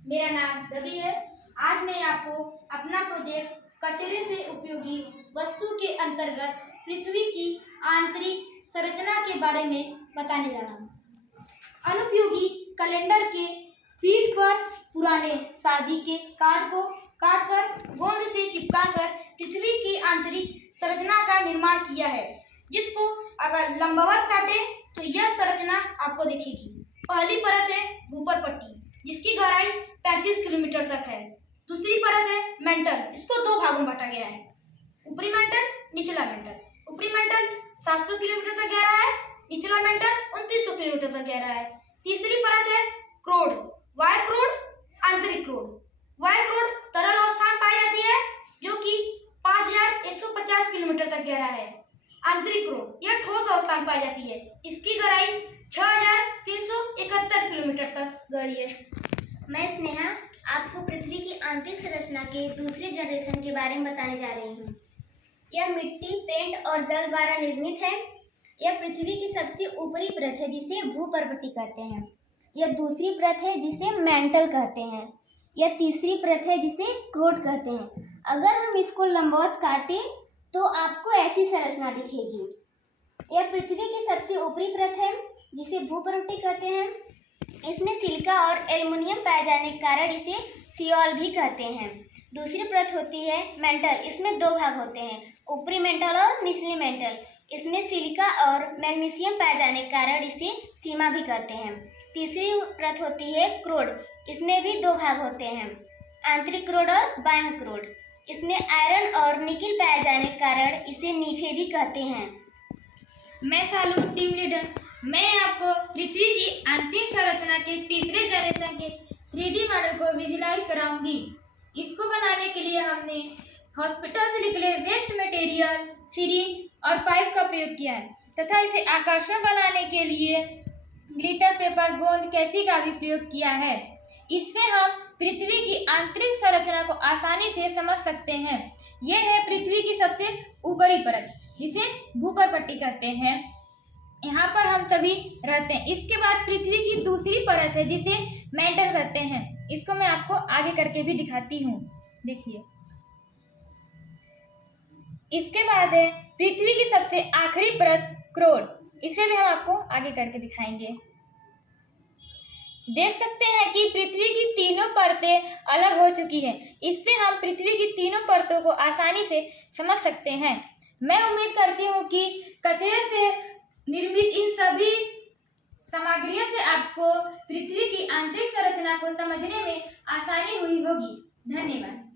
मेरा नाम रवि है। आज मैं आपको अपना प्रोजेक्ट कचरे से उपयोगी वस्तु के अंतर्गत पृथ्वी की आंतरिक संरचना के बारे में बताने जा रहा हूँ। अनुपयोगी कैलेंडर के पीठ पर पुराने शादी के कार्ड को काटकर गोंद से चिपकाकर पृथ्वी की आंतरिक संरचना का निर्माण किया है, जिसको अगर लंबवत काटे तो यह संरचना आपको दिखेगी। पहली परत है ऊपर पट्टी, जिसकी गहराई 35 किलोमीटर तक है। दूसरी परत है मेंटल, इसको दो भागों में बांटा गया है, ऊपरी मेंटल, निचला मेंटल। ऊपरी मेंटल 700 किलोमीटर तक गहरा है, निचला मेंटल 2900 किलोमीटर तक गहरा है। तीसरी परत है क्रोड, वायु क्रोड, आंतरिक क्रोड। वायु क्रोड तरल अवस्था में पाई जाती है, जो कि 5150 किलोमीटर तक गहरा है। आंतरिक क्रोड यह ठोस अवस्था में पाई जाती है, इसकी गहराई 6371 किलोमीटर तक गहरी है। मैं स्नेहा आपको पृथ्वी की आंतरिक संरचना के दूसरे जनरेशन के बारे में बताने जा रही हूँ। यह मिट्टी, पेंट और जल द्वारा निर्मित है। यह पृथ्वी की सबसे ऊपरी परत है, जिसे भूपर्पटी कहते हैं। यह दूसरी परत है, जिसे मेंटल कहते हैं। यह तीसरी परत है, जिसे क्रोड कहते हैं। अगर हम इसको लंबवत काटें तो आपको ऐसी संरचना दिखेगी। यह पृथ्वी की सबसे ऊपरी परत है, जिसे भूपर्पटी कहते हैं। इसमें सिलिका और एल्युमिनियम पाए जाने के कारण इसे सियोल भी कहते हैं। दूसरी परत होती है मेंटल, इसमें दो भाग होते हैं, ऊपरी मेंटल और निचली मेंटल। इसमें सिलिका और मैग्नीशियम पाए जाने के कारण इसे सीमा भी कहते हैं। तीसरी परत होती है क्रोड, इसमें भी दो भाग होते हैं, आंतरिक क्रोड और बाह्य क्रोड। इसमें आयरन और निकिल पाए जाने के कारण इसे नीफे भी कहते हैं। मैं सालू टीम लीडर। मैं आपको पृथ्वी की आंतरिक संरचना के तीसरे जनरेशन के 3D मॉडल को विजुलाइज कराऊंगी। इसको बनाने के लिए हमने हॉस्पिटल से निकले वेस्ट मटेरियल, सिरिंज और पाइप का प्रयोग किया है तथा इसे आकर्षण बनाने के लिए ग्लिटर पेपर, गोंद, कैंची का भी प्रयोग किया है। इससे हम पृथ्वी की आंतरिक संरचना को आसानी से समझ सकते हैं। यह है पृथ्वी की सबसे ऊपरी परत, जिसे भूपर्पटी कहते हैं। यहाँ पर हम सभी रहते हैं। इसके बाद पृथ्वी की दूसरी परत है, जिसे मेंटल कहते हैं। इसको मैं आपको आगे करके भी दिखाती हूँ, देखिए। इसके बाद है पृथ्वी की सबसे आखिरी परत क्रोड, इसे भी हम आपको आगे करके दिखाएंगे। देख सकते हैं कि पृथ्वी की तीनों परतें अलग हो चुकी हैं। इससे हम पृथ्वी की तीनों परतों को आसानी से समझ सकते हैं। मैं उम्मीद करती हूँ कि कचरे से निर्मित इन सभी सामग्रियों से आपको पृथ्वी की आंतरिक संरचना को समझने में आसानी हुई होगी। धन्यवाद।